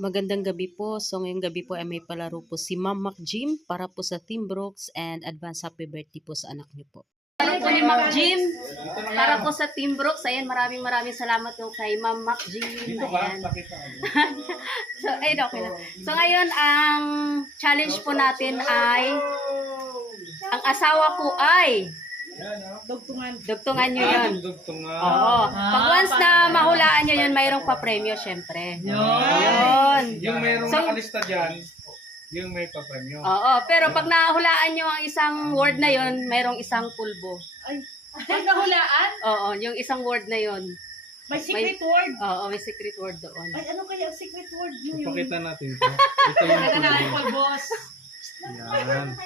Magandang gabi po. So ngayong gabi po ay may palaro po si Ma'am Mac Jim para po sa Team Brooks and advance happy birthday po sa anak niyo po. Palaro po ni Mac Jim para po sa Team Brooks. Ayan, maraming salamat po kay Ma'am Mac Jim. Ayan. So, ayun, okay na. So ngayon, ang challenge po natin ay ang asawa ko ay dugtungan nyo yun. Oo. Pag once na mahulaan nyo yun, mayroong pa-premyo, syempre. Yun. Yung mayroong nakalista dyan, yung may papremyo. Oo. Pero pag nahulaan nyo ang isang word na yun, mayroong isang pulbo. Pag nahulaan? Oo. Yung isang word na yun. May secret word? Oo. May secret word doon. Ay, ano kaya ang secret word yun? Ipakita natin ito. Ito yung Ito na pulbo. yung pulbos. Yan.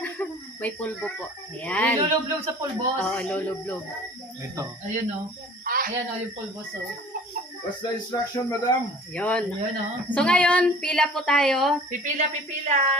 May pulbo po. Ayan. Lulublob sa pulbos. Oo. Lulublob. Ito. Ayun o. Ayan o yung pulbos o. What's the instruction, madam? Yun. Ayun o. So ngayon, pila po tayo. Pipila.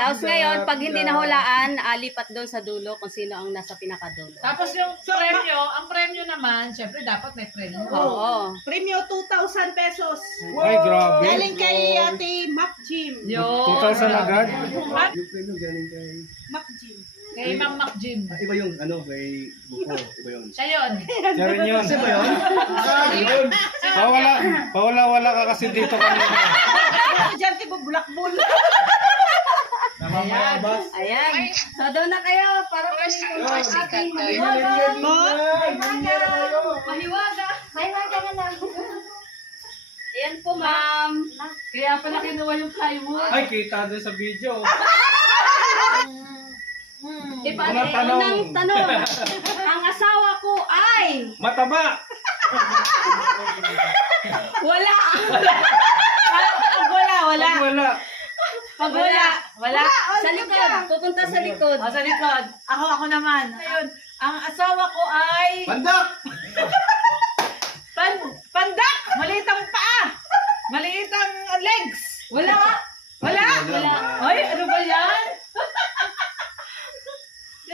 Tapos ngayon, pag hindi nahulaan, alipat doon sa dulo kung sino ang nasa pinakadulo. Tapos yung premyo, ang premyo naman, syempre dapat may premyo. Oo. Premio 2,000 pesos. Ay, grabe. Galing kay Ate Mac Jim. Yun. 2,000 agad? Yung premium galing kay... Mac Jim. Kay Ma'am Mac Jim. Iba yung ano, may buko. Iba yun. Siya yun. Siya rin yun. Kasi ba yun? Yun. Pawala ka kasi dito kanina. Diyan, tibo bulakbol. Namamayabas. Ayan. So doon na kayo para mahiwaga. Mahiwaga na lang. Ayan po, ma'am. Kaya pala kinuha yung plywood. Ay, kita doon sa video. Unang tanong. tanong. Ang asawa ko ay Mataba. wala. Wala. Pag wala. Sa likod. Pupunta sa likod. O, sa likod. Ako naman. Ayun. Ang asawa ko ay... Pandak! Pandak! Maliit ang paa! Maliit ang legs! Wala! Ay, ano ba yan?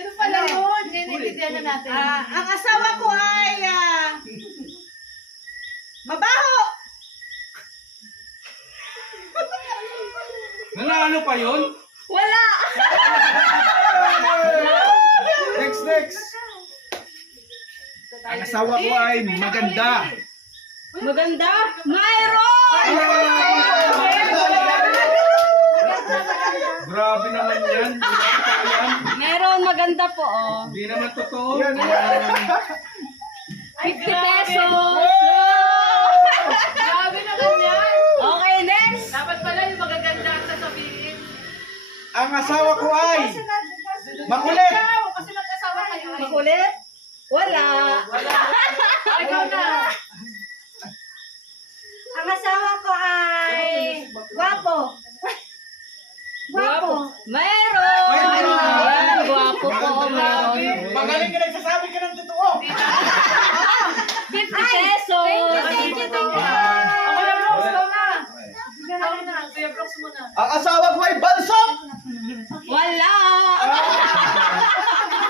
Ano pala yun? Naiintindihan na natin. Ang asawa ko ay mabaho. Nanalo pa yun? Wala. Next. Ang asawa ko ay maganda. Maganda. Mayroon. Grabe naman yan. Meron maganda po. Oh. Hindi naman totoo. 50 pesos. Grabe naman yan! Okay, next. Dapat pala yung magaganda ang sasabihin. Ang asawa ko ay makulit. Kasi mag-asawa kayo. Makulit? Wala. Ay, ikaw na. Ang asawa ko ay guwapo. Meron. Mayroon. Ayan, guwapo po. Meron. Magaling ka nagsasabi ka ng totoo. 50 pesos. Thank you. Ako na, Brooks. Ikaw na. Ikaw na. Kuya Brooks muna. Ang asawa ko ay balsok. Wala.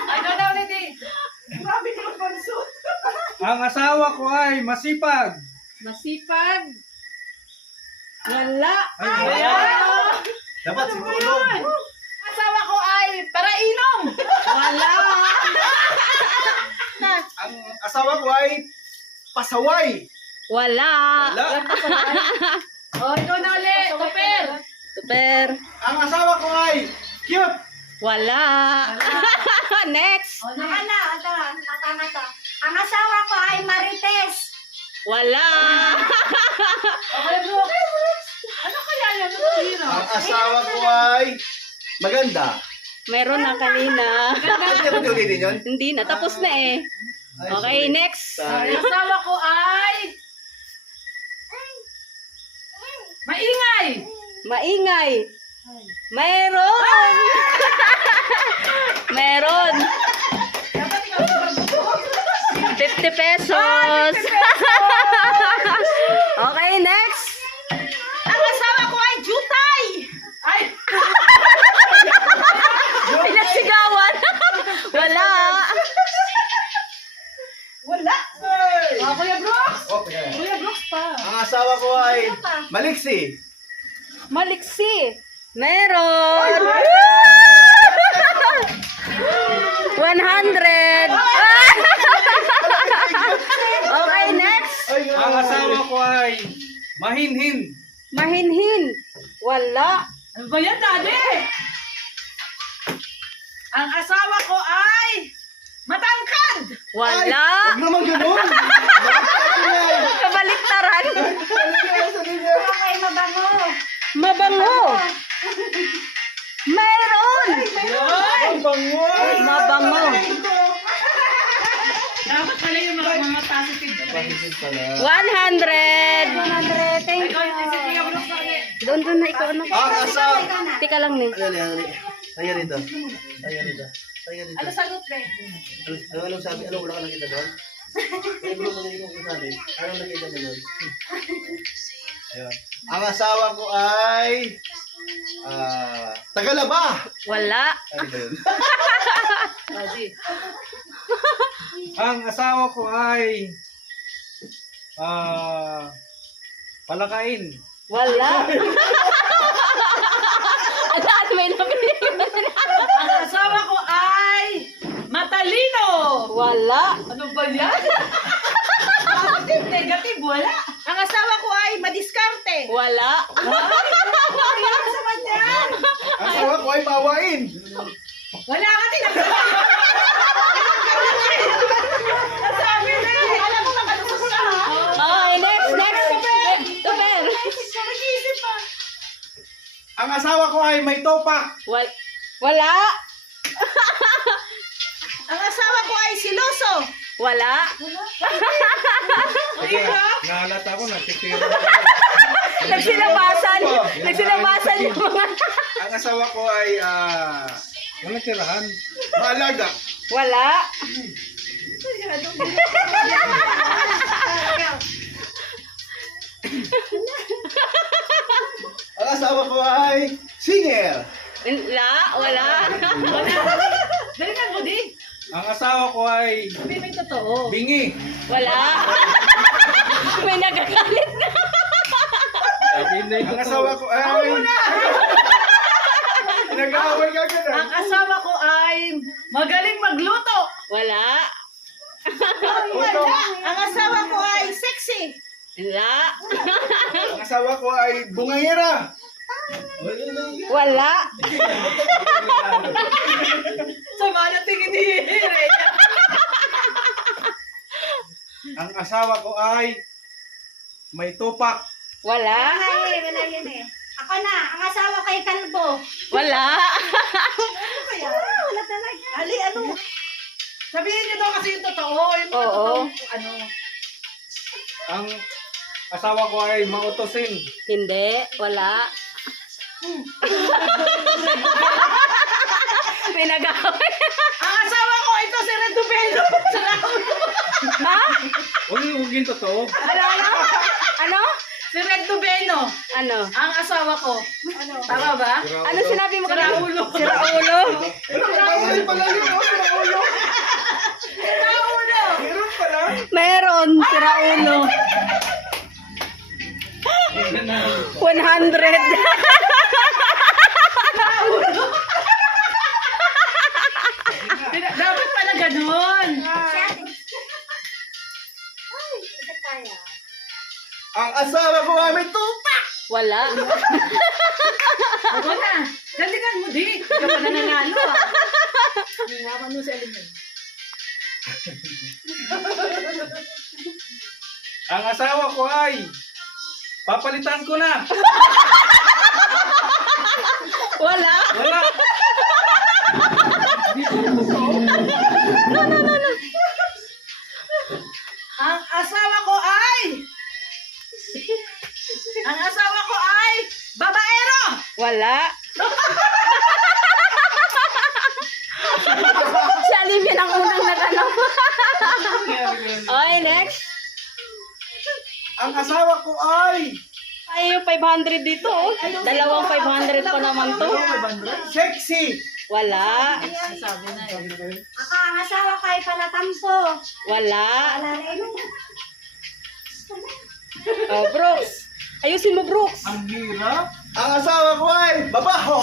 Ano na ulit eh? Grabe ka magpansot. Ang asawa ko ay masipag. Masipag. Wala. Ay, Dapat siguro. Asawa ko ay parainom. Wala. Ang asawa ko ay pasaway. Wala. Wala. O, ikaw na ulit. Tupper. Super. Ang asawa ko ay cute. Wala. Next. O, Tama to. Ang asawa ko ay marites. Wala. Kuya Brooks. Ano kaya yan? Ano hero? Ang asawa ko ay maganda. Meron na kanina. Hindi ba ulitin yun? Hindi na. Tapos na eh. Okay, next. Sorry. Ang asawa ko ay... Maingay. Maingay. Meron. Meron. 50 pesos. Okay, next. Ang asawa ko ay jutay. Ay! Pinagsigawan. Wala. Wala. Kuya Brooks. Okay. Kuya Brooks pa. Ang asawa ko ay maliksi. Maliksi. Meron. 100. Okay, next. Ang asawa ko ay mahinhin. Mahinhin. Wala. Ano ba yan, Daddy? Ang asawa ko ay matangkad. Wala. Huwag naman ganun. Kabaliktaran. Okay, mabango. Mabango. Meron. Yun. Mabango. Dapat pala yung mga positive. 100. 100. Thank Ikaw, you. sige, Bruce, sige. Doon na ikaw na. Ang asawa... Tika lang ni. Ayan rito. Ayan rito. Ayan rito. Ano sagot, be? Anong sabi? Anong wala ka nakita doon? Ay bro, ano yung sabi? Anong nakita mo doon? Ayun. Ang asawa ko ay... Tagalaba! Wala. Ano ba yun? Ang asawa ko ay palakain. Wala. At may napili. Ang asawa ko ay matalino. Wala. Ano ba yan? Positive, negative, wala. Ang asawa ko ay madiskarte. Wala. Ano naman yan? Ang asawa ko ay pawain! Wala ka din. Nasabi na eh. Alam mo nakalusok ka ha? Okay, next. Tuper. Nag-iisip pa. Ang asawa ko ay may topak! Wala. Ang asawa ko ay siloso. Wala. Nahalata ko, natitira. Nagsilabasan yung mga... Ang asawa ko ay Walang tirahan. maalaga! Wala. Ang asawa ko ay singer! Wala. Dali ka, Budi. Ang asawa ko ay May totoo. bingi. Wala. May nagagalit na. Sabi na ito. Ang asawa ko ay... Nag-aaway ka ganun! Ang asawa ko ay magaling magluto. Wala. Ang asawa ko ay sexy. Wala. Ang asawa ko ay bungangera! Wala. Sama na tingin ni Reyna. Ang asawa ko ay may tupak. Wala. Wala yun eh. Ako na, ang asawa ko ay kalbo. Wala. Wala talaga. Ali, ano? Sabihin niyo daw kasi yung totoo. Yung mga Oo. totoo, ano. Ang asawa ko ay mautosin. Hindi. Wala. May nag-away. Ang asawa ko, ito si Red Dubelo. Ha? Huwag yung totoo. Ano? Si Red Dubeno. Ano? Ang asawa ko. Ano? Tama ba? Ano sinabi mo? Si Raulo. Si Raulo. Ano pala yun? Si Raulo. Meron pala! Meron. Si Raulo. 100. Dapat pala ganun. Ang asawa ko ay may tupak! Wala. Ako na. Galingan mo, di. Ikaw pa nananalo, ah. Hinawan mo sa alimin. Ang asawa ko ay papalitan ko na. Wala. Wala. Ang asawa ko ay... Ang asawa ko ay... Babaero! Wala. Si Alivia ang unang nag-ano. Okay, next. Ang asawa ko ay... Ay, yung 500 dito. Oh. Dalawang 500 pa naman to. Sexy! Wala. Sabi na eh. Ako, ang asawa ko ay palatampo. Wala. Wala rin. Oh, Brooks. Ayusin mo, Brooks. Ang hirap. Ang asawa ko ay babaho.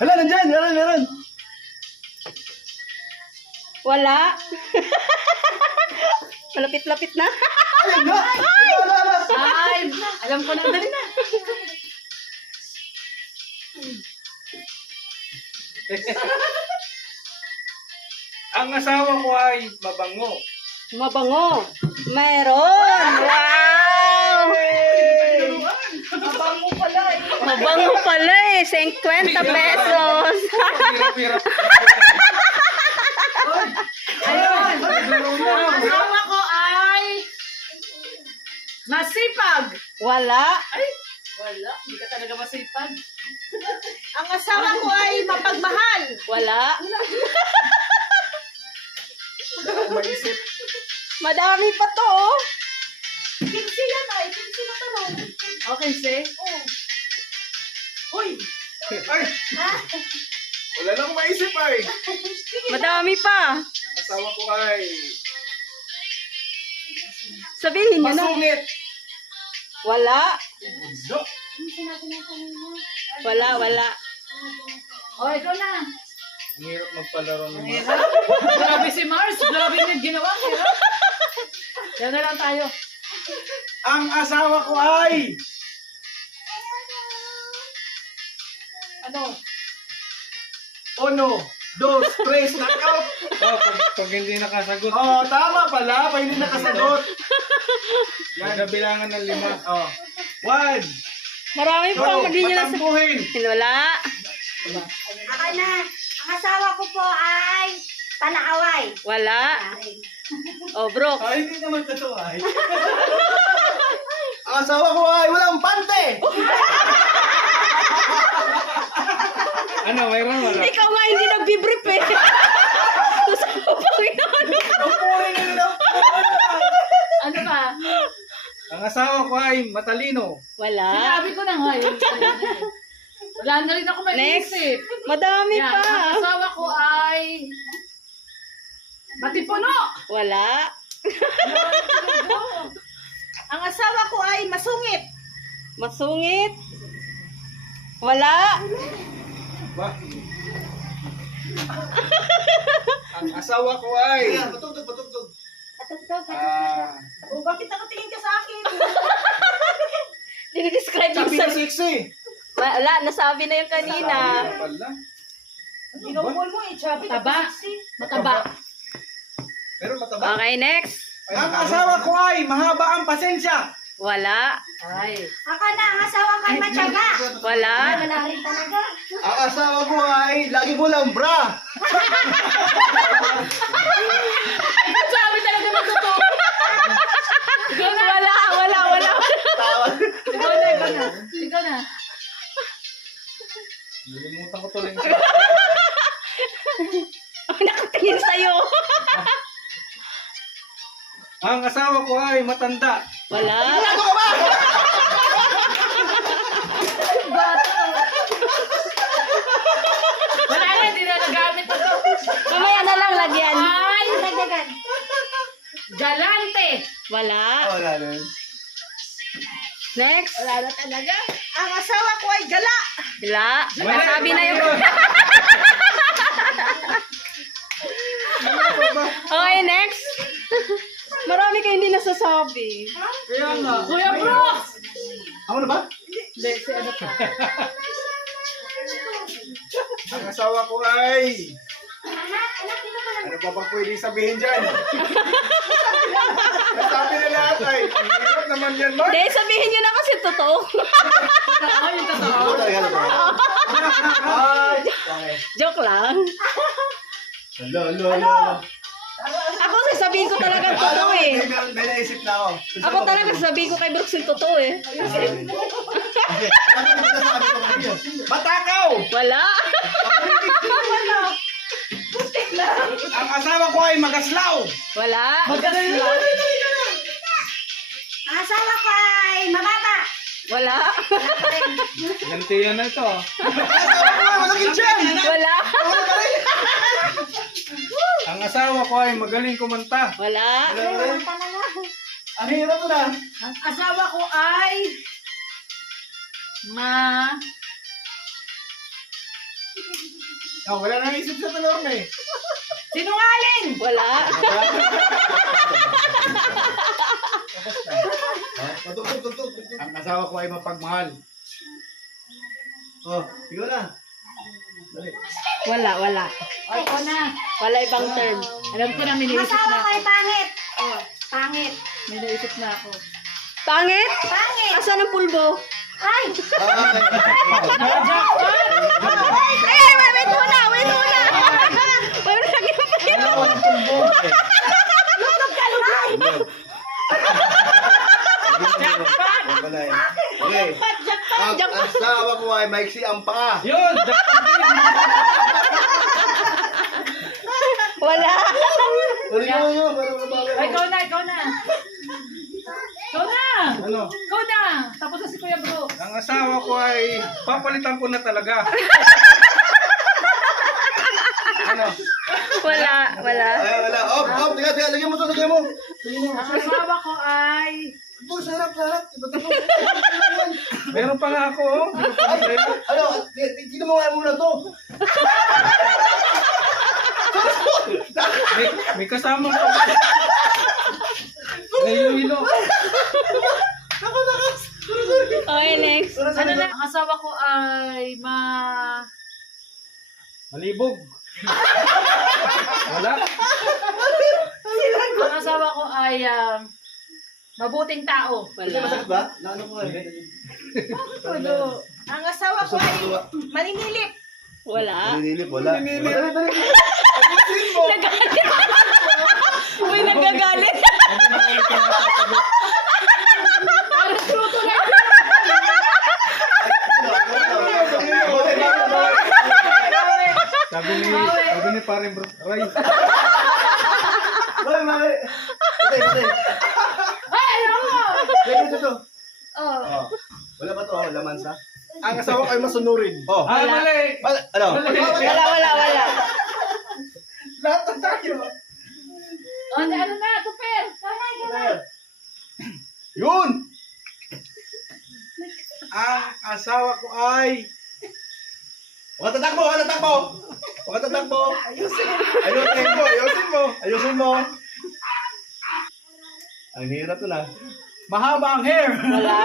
Hala, nandyan. Meron. Wala. Malapit-lapit na. Ayun na. Wala. Ay, alam ko na. Dali na. Ang asawa ko ay mabango. Mabango. Meron. Wow! Abang mo pala eh. Mabango pala eh. 50 pesos. Hirap-hirap. Ayun. Ang asawa ko ay masipag. Wala. Ay, wala. Hindi ka talaga masipag. Ang asawa ko ay mapagmahal. Wala. Maisip. Madami pa to oh. Kinsi yan ay. Kinsi na tanong. Okay, say. Uy, Ay! Wala nang maisip ay. Madami pa. Ang asawa ko ay Sabihin nyo na. masungit. Wala. Bundo. Wala. oh, ikaw na. Ang hirap magpalaro ng mga. Grabe si Mars. Grabe yung ginawa. Hirap. Yan na lang tayo. Ang asawa ko ay Ano? Uno, dos, tres, knockout. Oh, pag hindi nakasagot. Oh, tama pala. Pag hindi nakasagot. Yan, nabilangan ng 5. Oh. 1, Marami pa. 2, Hindi nyo na patampuhin. Wala. Ako na. Ang asawa ko po ay panaaway. Wala. Arin. Oh, bro. Ay, hindi naman totoo ay. Ang asawa ko ay walang pante. Ano, mayroon wala? Ikaw nga hindi nagbibrief eh. Gusto ko pang inaano. Tampuhin nila. Ano ka? Ang asawa ko ay matalino. Wala. Sinabi ko na nga yun. Wala na rin ako Next. maiisip. Madami Yan, pa. ang asawa ko ay matipuno. Wala. Ang asawa ko ay masungit. Masungit. Wala. Ba? Ang asawa ko ay Ayan, patugtog. Patugtog. O bakit nakatingin ka sa akin? Dinidescribe yung sabi na sarili. sexy. Wala. Nasabi na yung kanina. Pala. Ginugol mo eh, Chabi. Taba. Mataba. Pero mataba. Okay, next. Ang asawa ko ay mahaba ang pasensya. Wala. Ay. Ako na. Ang asawa ko ay matyaga. Wala. Wala rin talaga. Ang asawa ko ay lagi mo lang bra. Sabi talaga matuto. Ikaw na. Wala. Tawa. Ikaw na. Nalimutan ko tuloy. Ang nakatingin sa'yo. Ang asawa ko ay matanda. Wala. Ano ka ba? Wala na, hindi na nagamit ito. Mamaya na lang lagyan. Ay, Dagdagan. galante. Wala. Wala na. Next. Wala na talaga. Ang asawa ko ay gala. Wala. Nasabi na yung... Okay, next. Marami kayo hindi nasasabi. Kaya nga. Kuya Brooks. Ako na ba? Hindi, si ano pa. Ang asawa ko ay... Anak, dito ka lang. Ano pa ba pwede sabihin dyan? Nasabi na lahat ay. Ang hirap naman yan, Mark. Hindi, sabihin nyo na kasi totoo. Totoo, yung totoo. Ako talaga na ba? Ay. Okay. Joke lang. Hello. Ako sasabihin ko talaga totoo eh. May naisip na ako. Ako talaga sasabihin ko kay Brooks yung totoo eh. Okay. Ano ang sinasabi ko ngayon? Matakaw! Wala. Ang asawa ko ay magaslaw! Wala. Ang asawa ko ay mababa. Wala. Gantiyan na ito. Malaki dyan! Wala. Ang asawa ko ay magaling kumanta. Wala. Talaga. Ang hirap to na. Ang asawa ko ay Oh, wala nang isip sa talor na eh. sinungaling. Wala. Tutok. Ang asawa ko ay mapagmahal. Oh, ikaw na. Dali. Wala. Ay, ko na. Wala ibang term. Alam ko na, may Ang naisip asawa na ko ako. ay pangit. Oh, pangit. May naisip na ako. Pangit? Pangit. Asan ang pulbo? Ay! Wait muna. Wala lagi pa yun. Okay. Ang asawa ko ay maiksi ang paa. Yun! Wala. Uli mo, para mabawi Ay, ako. ikaw na. Ano? Ikaw na. Tapos na si Kuya Bro. Ang asawa ko ay papalitan ko na talaga. Ano? Wala. Ay, wala. Op, tiga, lagyan mo to, lagyan mo. Ang asawa ko ay... Ito, sarap. Iba't ito. Meron pa nga ako, oh. Meron pa nga sa'yo. Ano, tignan mo nga muna to. May kasama ko. May hilo. Okay, next. Ano na? Ang asawa ko ay Malibog. Wala. Ang asawa ko ay mabuting tao. Hindi Wala. masakit ba? Naano ko nga. Ang asawa ko ay maninilip. Wala. Naninilip, wala. Dali. Uy, nagagalit. Sabi ni paring bro. Ray. Mali. Patay. Ay, ayoko! Ito. Oh. Oh. Wala ba to? Oh, laman sa? Ang asawa ko ay masunurin. Oh. Ah, mali. Ano? Wala. Lahat na tayo. Ano na? Tupir! Yun! Ang asawa ko ay Huwag tatakbo! Ayusin mo! Ang hirap to na. mahaba ang hair. Wala.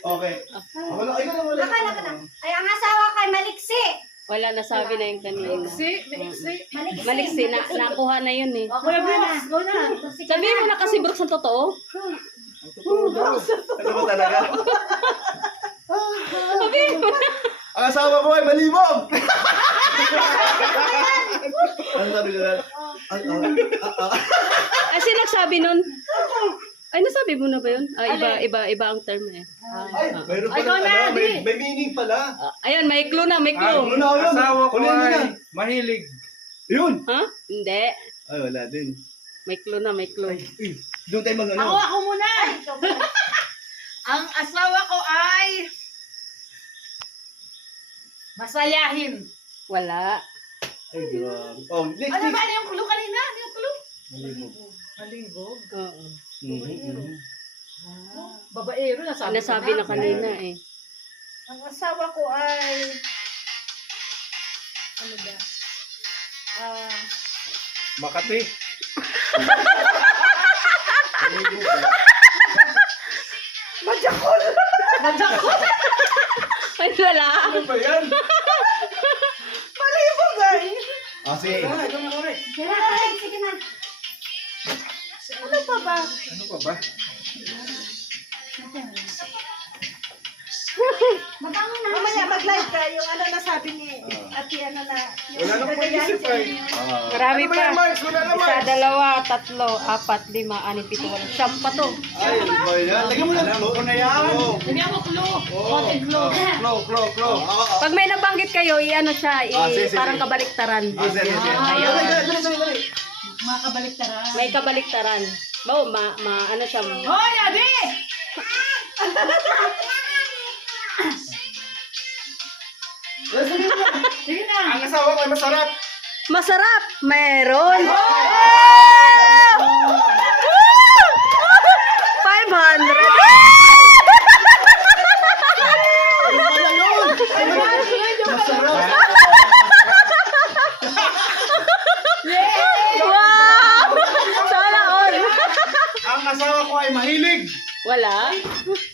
Okay. Wala, ikaw na wala. Naka na. Ay, ang asawa ko ay maliksi. Wala, nasabi na yung kanina. Maiksi. Maliksi, nakuha na yun eh. Kuya Brooks, go na. Sabihin mo na kasi Brooks ang totoo. Ano ba talaga? Sabihin mo na. Ang asawa ko ay malibog! Ano sabi nila? Kasi nagsabi nun. Ay, nasabi mo na ba yun? Iba ang term eh. Ay, mayroon Ay, pala, ikaw na, may meaning pala. Ayun, may clue na, may Ang clue. asawa ko Kunin mo na. ay mahilig. Yun! Ha? Hindi. Ay, wala din. May clue na, may clue. Doon tayo mag-ano. Ako muna. Ang asawa ko ay masayahin. Wala. Ay, grabe. Oh, next, Ano next. ba yung clue kanina? Ano yung clue? Malibog. Malibog. Oo. Babaero, Nasabi na kanina eh. Ang asawa ko ay... Ano ba? Makati. Majakol! Ay, wala. Ano ba yan? Malibog ay! Sige. Sige na. Ano pa ba? Ano pa ba? Mabango na. Mamaya mag-live ka yung ano na sabi ni Ate ano na. Wala nang pag-isip ay. Marami Ano ba yan, pa. Marks? Wala naman. Isa, dalawa, tatlo, apat, lima, anim, pito, walo. Siyam pa to. Ay, ba yan? Lagyan mo na. Alam ko na yan. Lagyan mo clue. Konting clue. Flow. Pag may nabanggit kayo, i-ano siya, sige. parang kabaliktaran. Sige. Ayun. Dali. Mga kabaliktaran. May kabaliktaran. Ano siya. Hoy, Adi! Sige na. Ang asawa ko ay masarap. Masarap. Meron. 500. Masarap. Wow! Sana all. Ang asawa ko ay mahilig. Wala.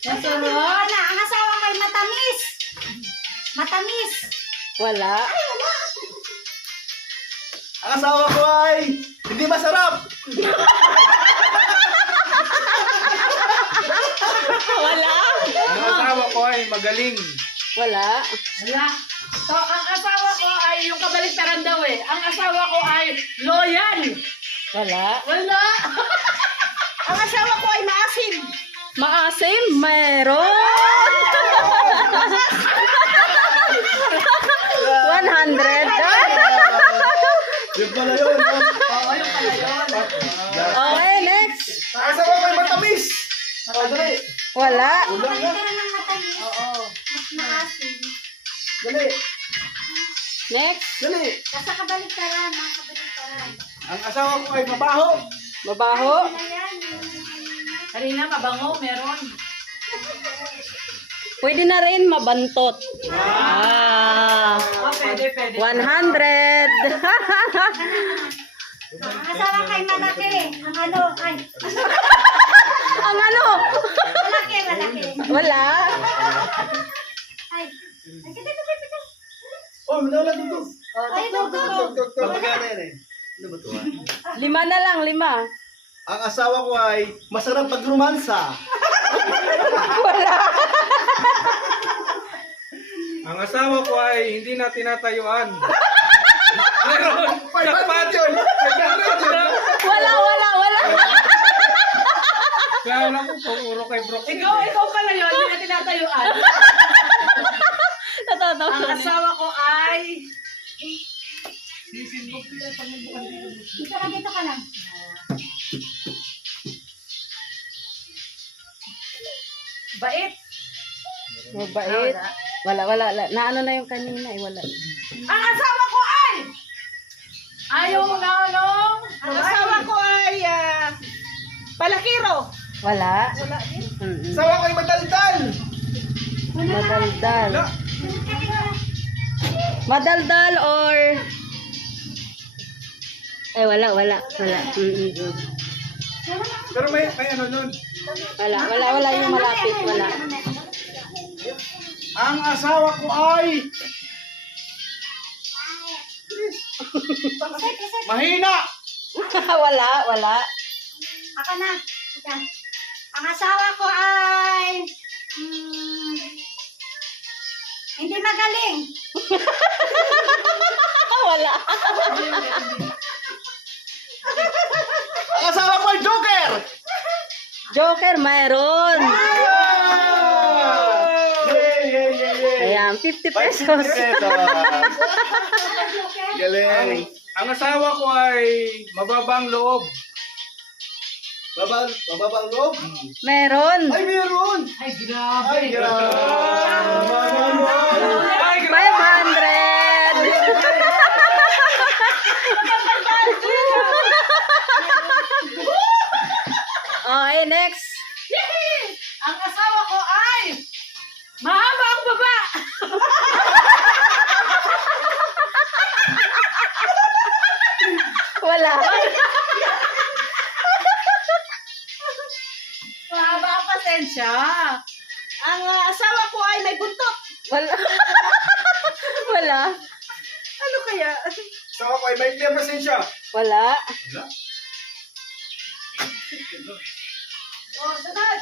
Ana, ang asawa ko ay matamis. Matamis. Wala. Ang asawa ko ay hindi masarap. Wala. Ang asawa ko ay magaling. Wala. Wala. So, ang asawa ko ay yung kabaliktaran daw eh. Ang asawa ko ay loyal. Wala. Wala. Ang asawa ko ay maasim. Maasim? Meron. 100. Yung pala yun. Okay, next. Ang asawa ko ay matamis. Wala. Kabaliktaran ng matamis. Mas maasim. Dali. Next. Dali. Basta kabaliktaran, mga kabaliktaran. Ang asawa ko ay mabaho. Mabaho. Ayan. Karina, mabango, meron. Pwede na rin mabantot. Ah. Oh, pwede, pwede. 100. Ang asawa ko ay malaki. Ang ano, ay. Ang ano? Malaki, malaki. Wala. Ay. Ay, kita. Oh, manawala dito. Ay, ito. Pagkakala yan eh. Ano ba ito ah? 5 na lang, 5. Ang asawa ko ay masarap pagrumansa. Ang asawa ko ay hindi na tinatayuan. Meron. Jackpot yun. Wala. Kaya lang po, puro kay Brock. Ikaw pala yun, hindi na tinatayuan. Natatawa Ang na. asawa ko ay... Dito ka lang. Bait. Mabait. Wala. Naano na yung kanina eh, wala. Ang asawa ko ay... Ayaw mo na ano? Ang asawa ko ay... palakiro. Wala. Asawa ko ay madaldal. Madaldal. Madaldal or... Ay, wala. Pero may ano nun. Wala yung malapit, wala. Ang asawa ko ay mahina. wala. Ako na. Ika. Ang asawa ko ay... hindi magaling. Wala. Ang asawa ko ay joker. Joker, mayroon. Yay. Ayan, 50 pesos. Galing. Ang asawa ko ay mababang loob. Mababa ang loob. Meron. Ay, meron. Ay, grabe. Ay, grabe. Ay, grabe. 500. Okay, next. Ang asawa ko ay... mahaba ang baba. Wala. Mahaba ang pasensya. Ang asawa ko ay may buntot. Wala. Ano kaya? Asawa ko ay may presensya. Wala. Oh, sunod.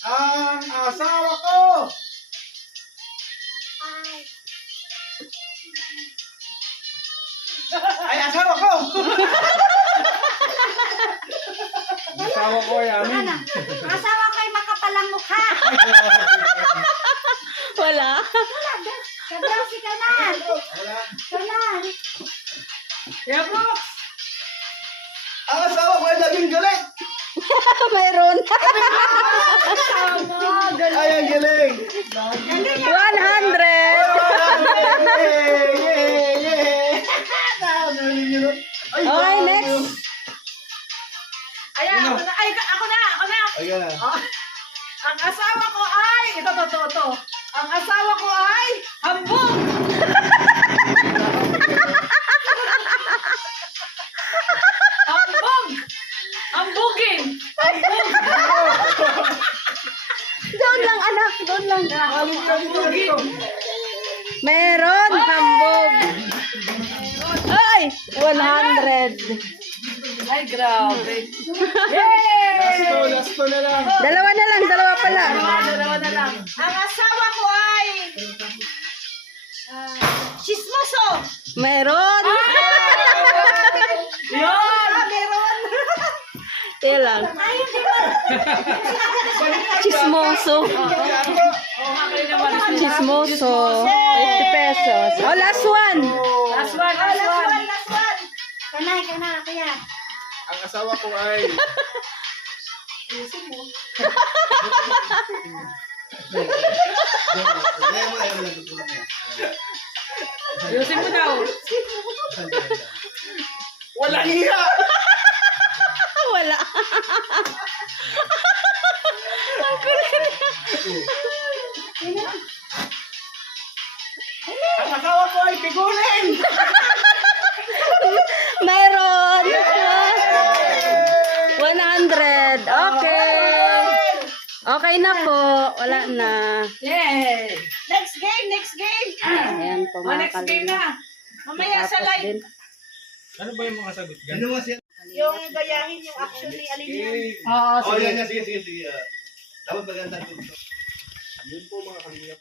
Ang asawa ko ay asawa ko. Ang asawa ko ay amin. Ano? Ang asawa ko ay makapalang mukha. Wala. Sabihan si Kanan. Kanan. Yeah, Brooks. Ang asawa ko ay laging galit. Meron. Ay, ang galing. 100. Yay! Okay, next. Ayan, ako na. Ay, ako na. Ayan na. Ang asawa ko ay, ito. Ang asawa ko ay, hambog! Hambog! Hambugin! Doon lang, anak. Doon lang. Hambugin! Meron, hambog. Ay, 100. Ay, grabe. Last to na lang. Dalawa na lang, dalawa pala. Dalawa na lang. Ang asawa ko ay chismoso. Meron. Yun! Meron. Yan lang. Ayun, di ba? Chismoso. Okay naman. Chismoso. 50 pesos. Oh, last one. Last one. Last one. Kanay, kaya. Ang asawa ko ay... Ayan mo lang tutulak niya. Ayusin mo daw. Walang hiya! Wala. Ang asawa ko ay pigunin! Meron. 100. Okay. Okay na po. Wala na. Yay! Next game. Ayan po mga Next game kalina. na. Mamaya sa Tapos live. din. Ano ba yung mga sagot? Ano nga siya? Yung gayahin yung action ni Alin yun. Oo, Oh, yan. Sige. Dapat maganda ito. Yun po mga kalingap.